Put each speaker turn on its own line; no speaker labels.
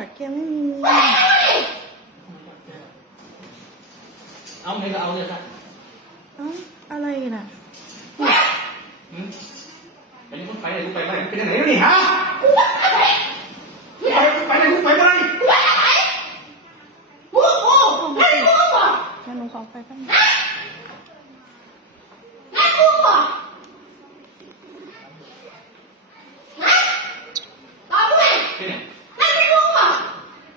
là kém
ông hay là ông vậy ta
ông à đây nè
anh muốn phải đây muốn phải đây cái này cái gì hả Yeah.